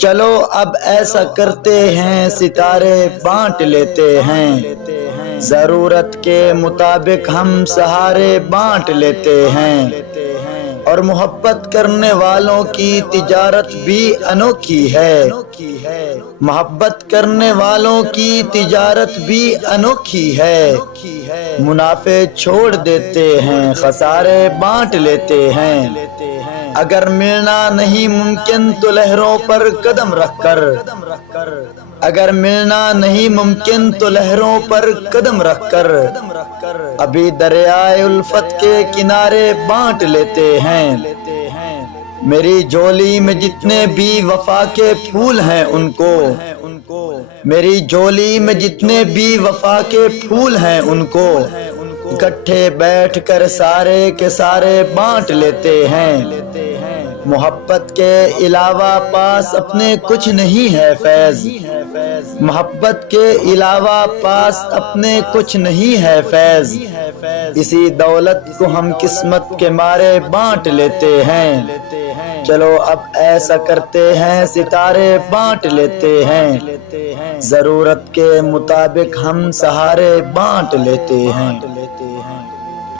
چلو اب ایسا کرتے ہیں، ستارے بانٹ لیتے ہیں، ضرورت کے مطابق ہم سہارے بانٹ لیتے ہیں، اور محبت کرنے والوں کی تجارت بھی انوکھی ہے، محبت کرنے والوں کی تجارت بھی انوکھی ہے، منافع چھوڑ دیتے ہیں، خسارے بانٹ لیتے ہیں، اگر ملنا نہیں ممکن تو لہروں پر قدم رکھ کر، اگر ملنا نہیں ممکن تو لہروں پر قدم رکھ کر، ابھی دریائے الفت کے کنارے بانٹ لیتے ہیں، میری جھولی میں جتنے بھی وفا کے پھول ہیں ان کو، میری جھولی میں جتنے بھی وفا کے پھول ہیں ان کو، اکٹھے بیٹھ کر سارے کے سارے بانٹ لیتے ہیں، محبت کے علاوہ پاس اپنے کچھ نہیں ہے فیض، محبت کے علاوہ پاس اپنے کچھ نہیں ہے فیض، اسی دولت کو ہم قسمت کے مارے بانٹ لیتے ہیں، چلو اب ایسا کرتے ہیں، ستارے بانٹ لیتے ہیں، ضرورت کے مطابق ہم سہارے بانٹ لیتے ہیں۔